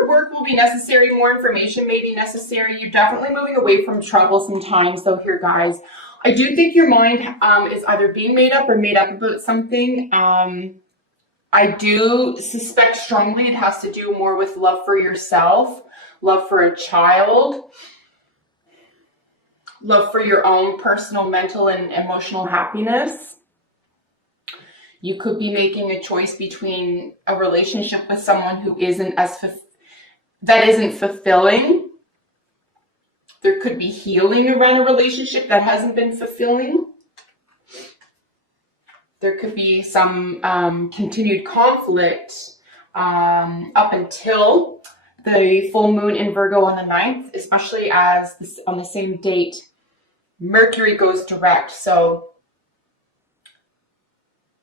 more work will be necessary, more information may be necessary. You're definitely moving away from troublesome times though here, guys. I do think your mind is either being made up or made up about something. I do suspect strongly it has to do more with love for yourself, love for a child, love for your own personal, mental, and emotional happiness. You could be making a choice between a relationship with someone who isn't fulfilling. There could be healing around a relationship that hasn't been fulfilling. There could be some continued conflict up until the full moon in Virgo on the 9th, especially as on the same date, Mercury goes direct. So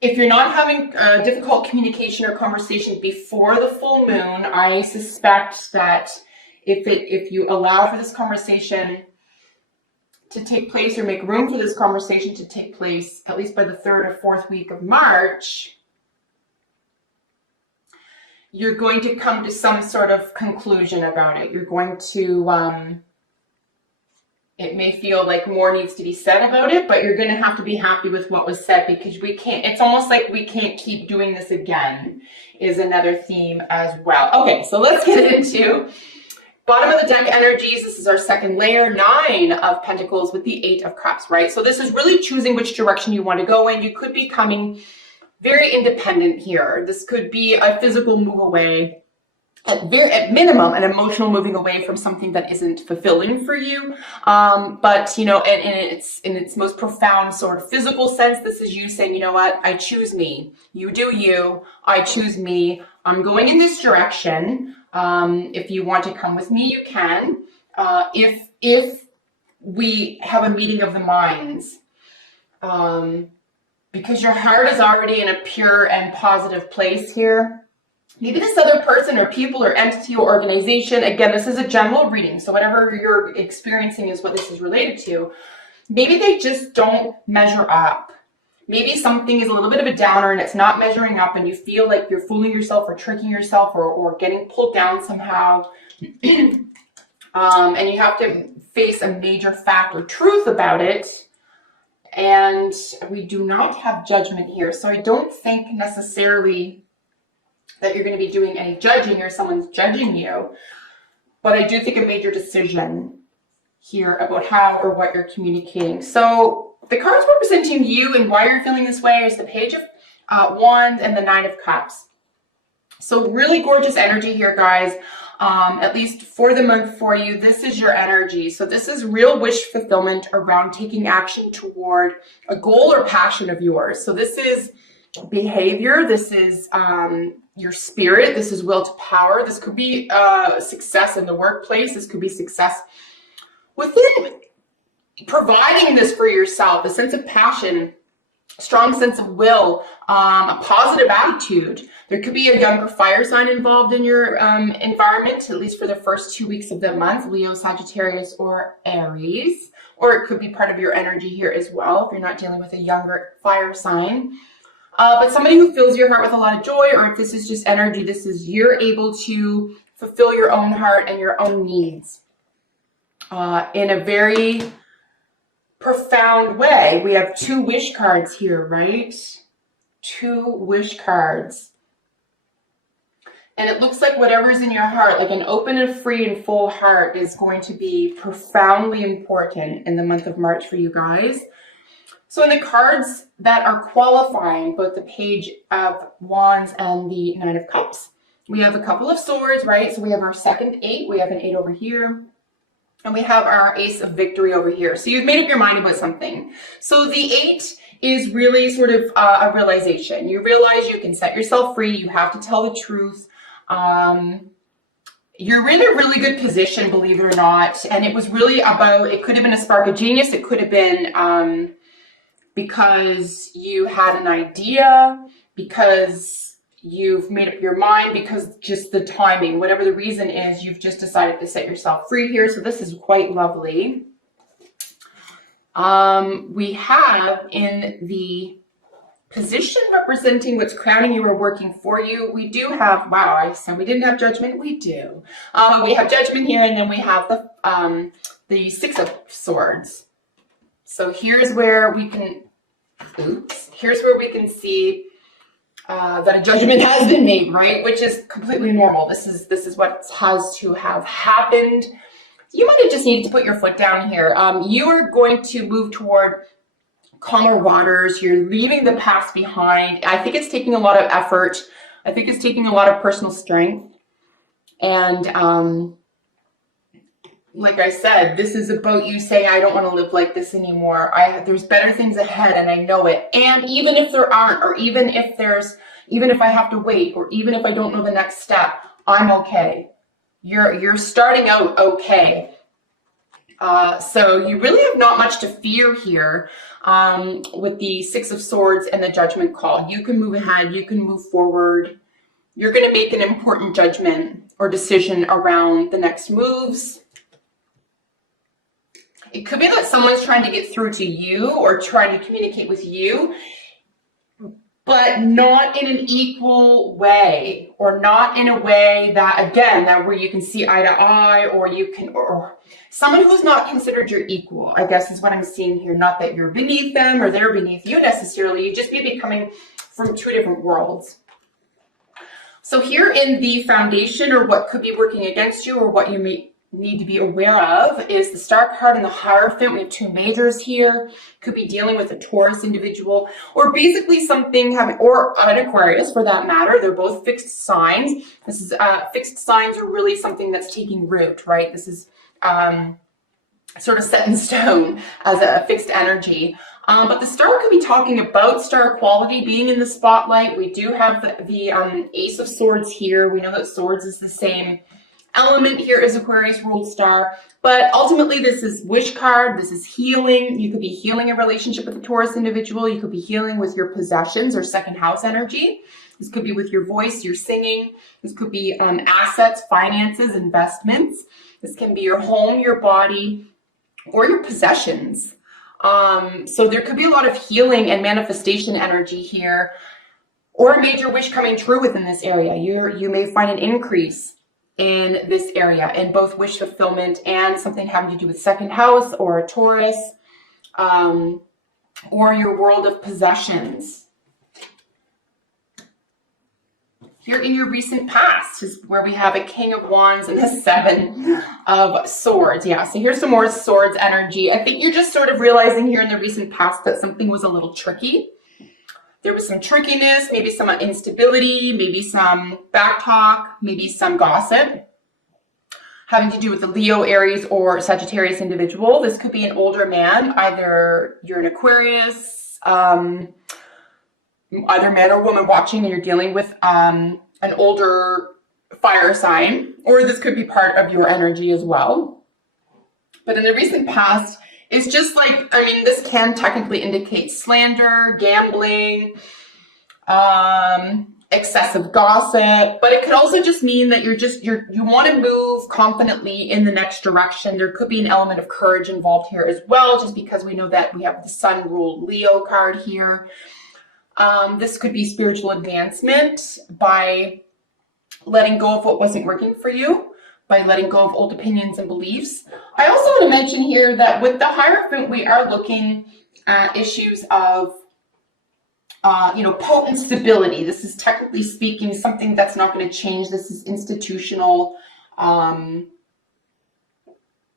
if you're not having difficult communication or conversation before the full moon, I suspect that if you allow for this conversation to take place or make room for this conversation to take place, at least by the 3rd or 4th week of March, you're going to come to some sort of conclusion about it. You're going to, it may feel like more needs to be said about it, but you're going to have to be happy with what was said, because we can't, it's almost like we can't keep doing this again is another theme as well. Okay, so let's get into bottom of the deck energies. This is our second layer, 9 of Pentacles with the 8 of Cups, right? So this is really choosing which direction you want to go in. You could be coming very independent here. This could be a physical move away, at minimum, an emotional moving away from something that isn't fulfilling for you. But, you know, in its most profound sort of physical sense, this is you saying, you know what, I choose me. You do you. I choose me. I'm going in this direction. If you want to come with me, you can. If we have a meeting of the minds, because your heart is already in a pure and positive place here. Maybe this other person or people or entity or organization, again, this is a general reading, so whatever you're experiencing is what this is related to. Maybe they just don't measure up. Maybe something is a little bit of a downer and it's not measuring up, and you feel like you're fooling yourself or tricking yourself or getting pulled down somehow. And you have to face a major fact or truth about it. And we do not have judgment here. So I don't think necessarily that you're going to be doing any judging or someone's judging you. But I do think a major decision here about how or what you're communicating. So the cards representing you and why you're feeling this way is the Page of Wands and the 9 of Cups. So really gorgeous energy here, guys. At least for the month for you, this is your energy. So this is real wish fulfillment around taking action toward a goal or passion of yours. So this is behavior. This is your spirit. This is will to power. This could be success in the workplace. This could be success within providing this for yourself, a sense of passion, strong sense of will, a positive attitude. There could be a younger fire sign involved in your environment, at least for the first 2 weeks of the month, Leo, Sagittarius, or Aries. Or it could be part of your energy here as well, if you're not dealing with a younger fire sign. But somebody who fills your heart with a lot of joy, or if this is just energy, this is you're able to fulfill your own heart and your own needs in a very profound way. We have 2 wish cards here, right? 2 wish cards. And it looks like whatever's in your heart, like an open and free and full heart, is going to be profoundly important in the month of March for you guys. So in the cards that are qualifying, both the Page of Wands and the 9 of Cups, we have a couple of swords, right? So we have our second 8. We have an 8 over here. And we have our Ace of Victory over here. So you've made up your mind about something. So the 8 is really sort of a realization. You realize you can set yourself free. You have to tell the truth. You're in a really good position, believe it or not. And it was really about, it could have been a spark of genius. It could have been because you had an idea, because you've made up your mind, because just the timing, whatever the reason is, you've just decided to set yourself free here. So this is quite lovely. We have in the position representing what's crowning you or working for you. We do have, wow, I said we didn't have Judgment. We do. We have Judgment here, and then we have the Six of Swords. So here's where we can, here's where we can see that a judgment has been made, right? Which is completely normal. This is what has to have happened. You might have just needed to put your foot down here. You are going to move toward calmer waters. You're leaving the past behind. I think it's taking a lot of effort. I think it's taking a lot of personal strength. And like I said, this is about you saying, I don't want to live like this anymore. There's better things ahead, and I know it. And even if there aren't, or even if I have to wait, or even if I don't know the next step, I'm okay. You're starting out okay. So you really have not much to fear here with the Six of Swords and the Judgment call. You can move ahead. You can move forward. You're going to make an important judgment or decision around the next moves. It could be that someone's trying to get through to you or trying to communicate with you, but not in an equal way, or not in a way that, again, that where you can see eye to eye, or someone who's not considered your equal, I guess is what I'm seeing here. Not that you're beneath them or they're beneath you necessarily. You just may be coming from two different worlds. So here in the foundation, or what could be working against you, or what you may need to be aware of, is the Star card and the Hierophant. We have two majors here. Could be dealing with a Taurus individual, or basically something having, or an Aquarius for that matter. They're both fixed signs. This is fixed signs are really something that's taking root, right? This is sort of set in stone as a fixed energy. But the Star could be talking about star quality being in the spotlight. We do have the Ace of Swords here. We know that Swords is the same element here as Aquarius ruled star, but ultimately this is wish card. This is healing. You could be healing a relationship with a Taurus individual. You could be healing with your possessions or second house energy. This could be with your voice, your singing. This could be assets, finances, investments. This can be your home, your body, or your possessions. So there could be a lot of healing and manifestation energy here, or a major wish coming true within this area. You may find an increase in this area, in both wish fulfillment and something having to do with second house or a Taurus, or your world of possessions. Here in your recent past is where we have a King of Wands and the Seven of Swords. Yeah, so here's some more Swords energy. I think you're just sort of realizing here in the recent past that something was a little tricky. There was some trickiness, maybe some instability, maybe some backtalk, maybe some gossip having to do with the Leo, Aries, or Sagittarius individual. This could be an older man. Either you're an Aquarius, either man or woman watching, and you're dealing with an older fire sign, or this could be part of your energy as well. But in the recent past, it's just like, I mean, this can technically indicate slander, gambling, excessive gossip, but it could also just mean that you want to move confidently in the next direction. There could be an element of courage involved here as well, just because we know that we have the Sun ruled Leo card here. This could be spiritual advancement by letting go of what wasn't working for you, by letting go of old opinions and beliefs. I also want to mention here that with the Hierophant, we are looking at issues of, potent stability. This is technically speaking something that's not going to change. This is institutional,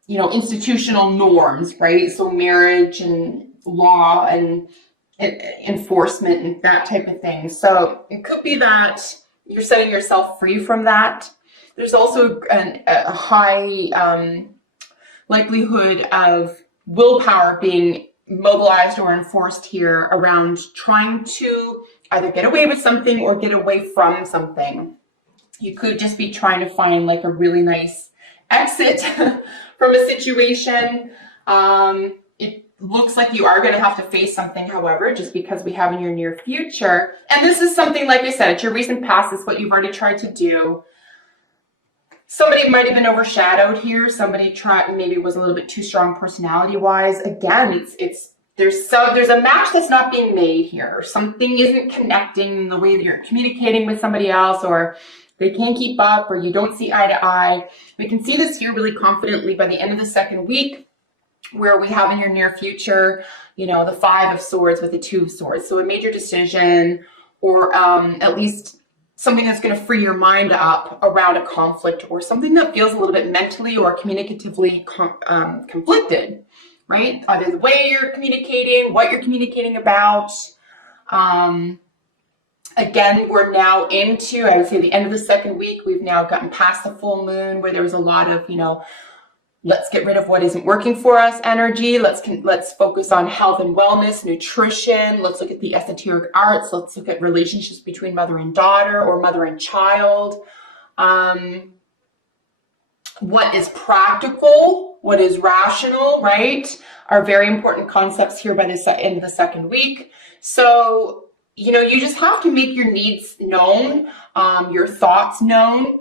institutional norms, right? So marriage and law and enforcement and that type of thing. So it could be that you're setting yourself free from that. There's also a high likelihood of willpower being mobilized or enforced here around trying to either get away with something or get away from something. You could just be trying to find like a really nice exit from a situation. It looks like you are going to have to face something, however, just because we have in your near future. And this is something, like I said, it's your recent past. It's what you've already tried to do. Somebody might have been overshadowed here. Somebody maybe was a little bit too strong personality-wise. Again, there's a match that's not being made here. Something isn't connecting the way that you're communicating with somebody else, or they can't keep up, or you don't see eye to eye. We can see this here really confidently by the end of the second week, where we have in your near future, you know, the 5 of Swords with the 2 of Swords. So a major decision, or at least something that's going to free your mind up around a conflict, or something that feels a little bit mentally or communicatively conflicted, right? Either the way you're communicating, what you're communicating about. Again, we're now into, I would say, the end of the second week. We've now gotten past the full moon, where there was a lot of, you know, let's get rid of what isn't working for us energy. Let's focus on health and wellness, nutrition. Let's look at the esoteric arts. Let's look at relationships between mother and daughter, or mother and child. What is practical, what is rational, right, are very important concepts here by the end of the second week. So, you know, you just have to make your needs known, your thoughts known.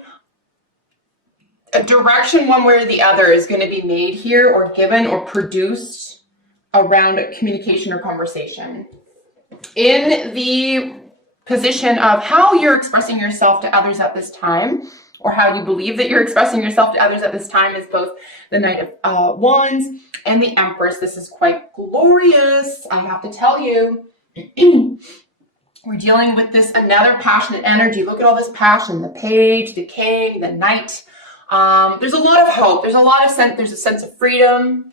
A direction one way or the other is going to be made here, or given, or produced around communication or conversation. In the position of how you're expressing yourself to others at this time, or how you believe that you're expressing yourself to others at this time, is both the Knight of Wands and the Empress. This is quite glorious, I have to tell you. We're dealing with this, another passionate energy. Look at all this passion, the Page, the King, the Knight. There's a lot of hope. There's a sense of freedom.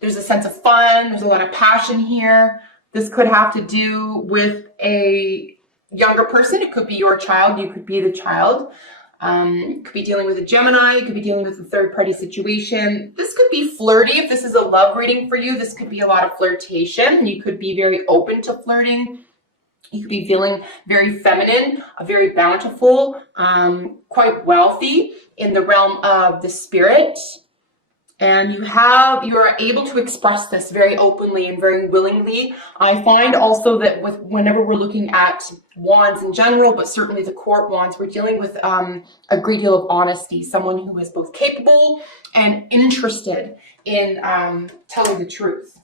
There's a sense of fun. There's a lot of passion here. This could have to do with a younger person. It could be your child. You could be the child. Could be dealing with a Gemini. Could be dealing with a third-party situation. This could be flirty. If this is a love reading for you, this could be a lot of flirtation. You could be very open to flirting. You could be feeling very feminine, very bountiful, quite wealthy in the realm of the spirit. And you are able to express this very openly and very willingly. I find also that whenever we're looking at wands in general, but certainly the court wands, we're dealing with a great deal of honesty. Someone who is both capable and interested in telling the truth.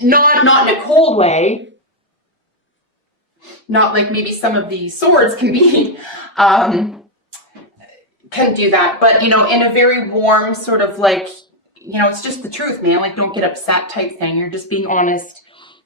Not in a cold way, not like maybe some of the swords can be, can do that, but, you know, in a very warm sort of like, you know, it's just the truth, man, like don't get upset type thing. You're just being honest.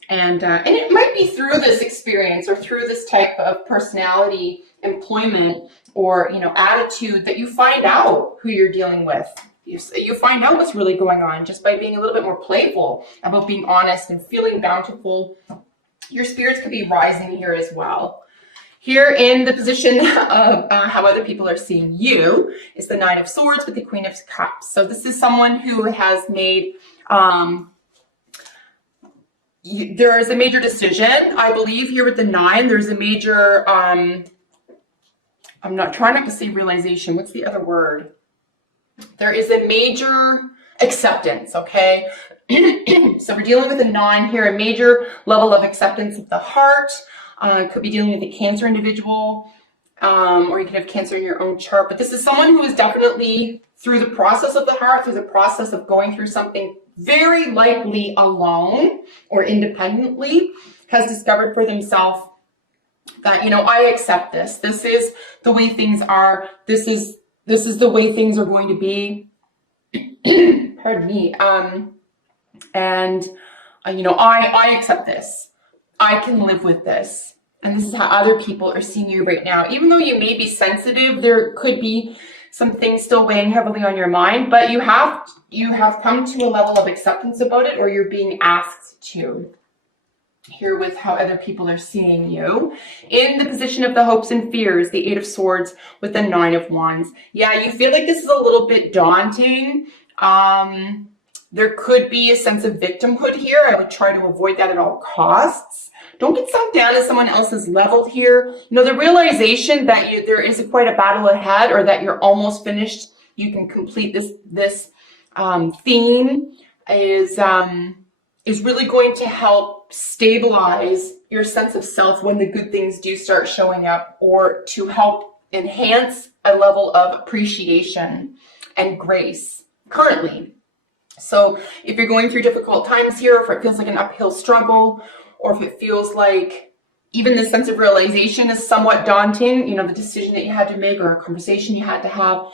And it might be through this experience or through this type of personality, employment, or, you know, attitude that you find out who you're dealing with. You find out what's really going on just by being a little bit more playful about being honest and feeling bountiful. Your spirits could be rising here as well. Here in the position of how other people are seeing you is the Nine of Swords with the Queen of Cups. So this is someone who has made, there is a major decision, I believe, here with the 9. There's a major, I'm trying not to say realization. What's the other word? There is a major acceptance, okay? So we're dealing with a 9 here, a major level of acceptance of the heart. Could be dealing with a Cancer individual, or you could have Cancer in your own chart. But this is someone who is definitely, through the process of the heart, through the process of going through something very likely alone or independently, has discovered for themselves that, you know, I accept this. This is the way things are. This is the way things are going to be. Pardon me. You know, I accept this. I can live with this. And this is how other people are seeing you right now. Even though you may be sensitive, there could be some things still weighing heavily on your mind, but you have come to a level of acceptance about it, or you're being asked to. Here with how other people are seeing you. In the position of the hopes and fears, the 8 of Swords with the 9 of Wands. Yeah, you feel like this is a little bit daunting. There could be a sense of victimhood here. I would try to avoid that at all costs. Don't get sunk down as someone else's level here. You know, the realization that there is quite a battle ahead, or that you're almost finished, you can complete this theme is really going to help stabilize your sense of self when the good things do start showing up, or to help enhance a level of appreciation and grace currently. So if you're going through difficult times here, if it feels like an uphill struggle, or if it feels like even the sense of realization is somewhat daunting, you know, the decision that you had to make or a conversation you had to have,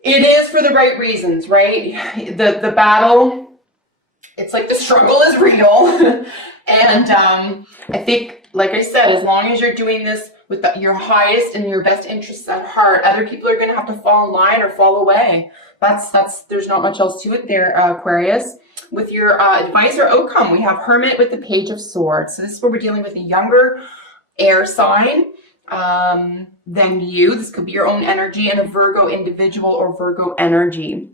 it is for the right reasons, right? The battle, it's like the struggle is real. And I think, like I said, as long as you're doing this with your highest and your best interests at heart, other people are going to have to fall in line or fall away. There's not much else to it there, Aquarius. With your advice or outcome, we have Hermit with the Page of Swords. So this is where we're dealing with a younger air sign than you. This could be your own energy, and a Virgo individual or Virgo energy.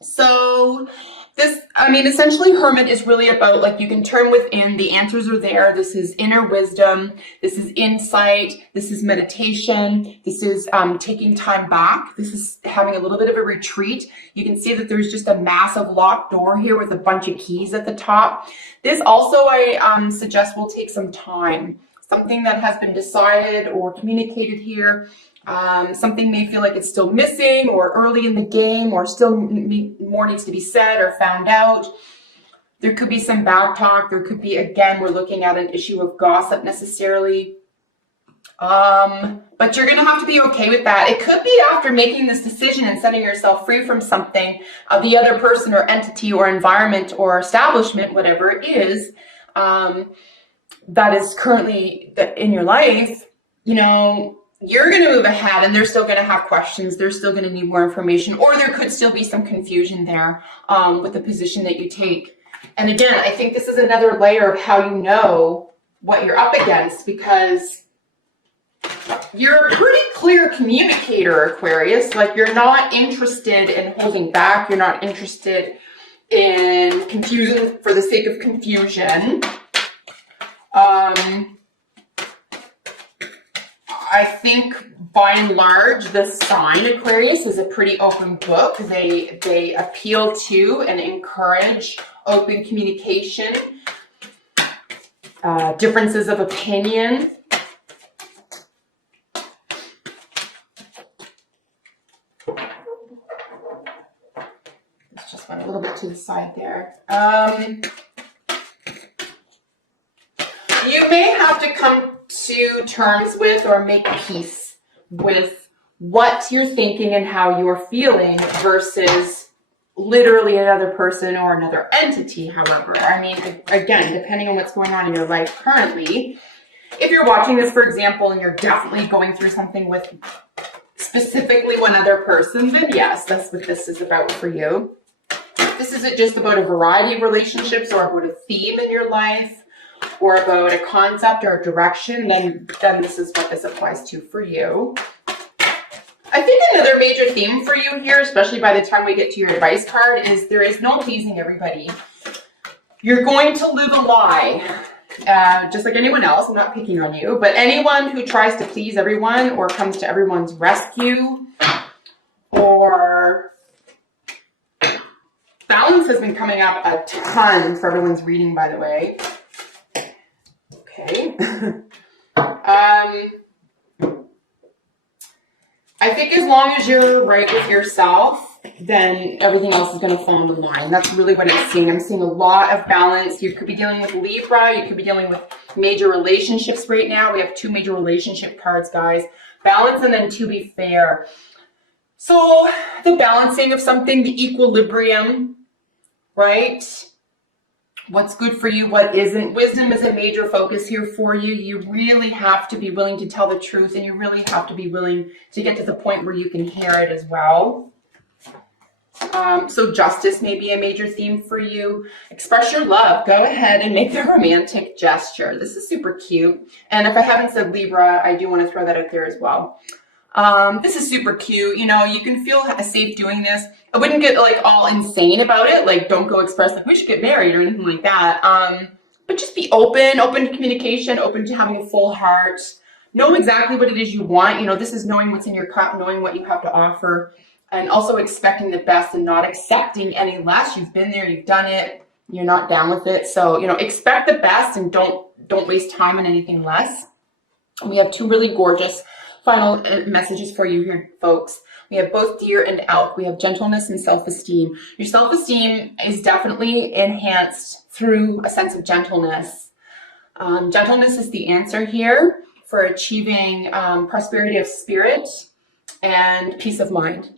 So this, I mean, essentially Hermit is really about, like, you can turn within, the answers are there. This is inner wisdom. This is insight. This is meditation. This is taking time back. This is having a little bit of a retreat. You can see that there's just a massive locked door here with a bunch of keys at the top. This also, I suggest, will take some time. Something that has been decided or communicated here. Something may feel like it's still missing or early in the game, or still more needs to be said or found out. There could be some back talk. There could be, again, we're looking at an issue of gossip necessarily. But you're going to have to be okay with that. It could be after making this decision and setting yourself free from something, the other person or entity or environment or establishment, whatever it is, that is currently in your life, you know, you're going to move ahead, and they're still going to have questions. They're still going to need more information, or there could still be some confusion there with the position that you take. And again, I think this is another layer of how you know what you're up against, because you're a pretty clear communicator, Aquarius. Like, you're not interested in holding back. You're not interested in confusion for the sake of confusion. I think by and large, this sign, Aquarius, is a pretty open book. They appeal to and encourage open communication, differences of opinion. Let's just went a little bit to the side there. You may have to come to terms with or make peace with what you're thinking and how you're feeling versus literally another person or another entity. However, I mean, again, depending on what's going on in your life currently, if you're watching this, for example, and you're definitely going through something with specifically one other person, then yes, that's what this is about for you. If this isn't just about a variety of relationships or about a theme in your life, or about a concept or a direction, then this is what this applies to for you. I think another major theme for you here, especially by the time we get to your advice card, is there is no pleasing everybody. You're going to live a lie, just like anyone else. I'm not picking on you, but anyone who tries to please everyone or comes to everyone's rescue, or balance has been coming up a ton for everyone's reading, by the way. Okay. I think as long as you're right with yourself, then everything else is going to fall into line. That's really what it's seeing. I'm seeing a lot of balance. You could be dealing with Libra. You could be dealing with major relationships right now. We have two major relationship cards, guys. Balance, and then to be fair. So the balancing of something, the equilibrium, right? What's good for you, what isn't. Wisdom is a major focus here for you. You really have to be willing to tell the truth, and you really have to be willing to get to the point where you can hear it as well. So justice may be a major theme for you. Express your love. Go ahead and make the romantic gesture. This is super cute. And if I haven't said Libra, I do want to throw that out there as well. This is super cute. You know, you can feel safe doing this. I wouldn't get like all insane about it. Like, don't go express like we should get married or anything like that. But just be open to communication, open to having a full heart. Know exactly what it is you want. You know, this is knowing what's in your cup, knowing what you have to offer, and also expecting the best and not accepting any less. You've been there, you've done it, you're not down with it. So, you know, expect the best and don't waste time on anything less. And we have two really gorgeous final messages for you here, folks. We have both Deer and Elk. We have gentleness and self-esteem. Your self-esteem is definitely enhanced through a sense of gentleness. Gentleness is the answer here for achieving prosperity of spirit and peace of mind.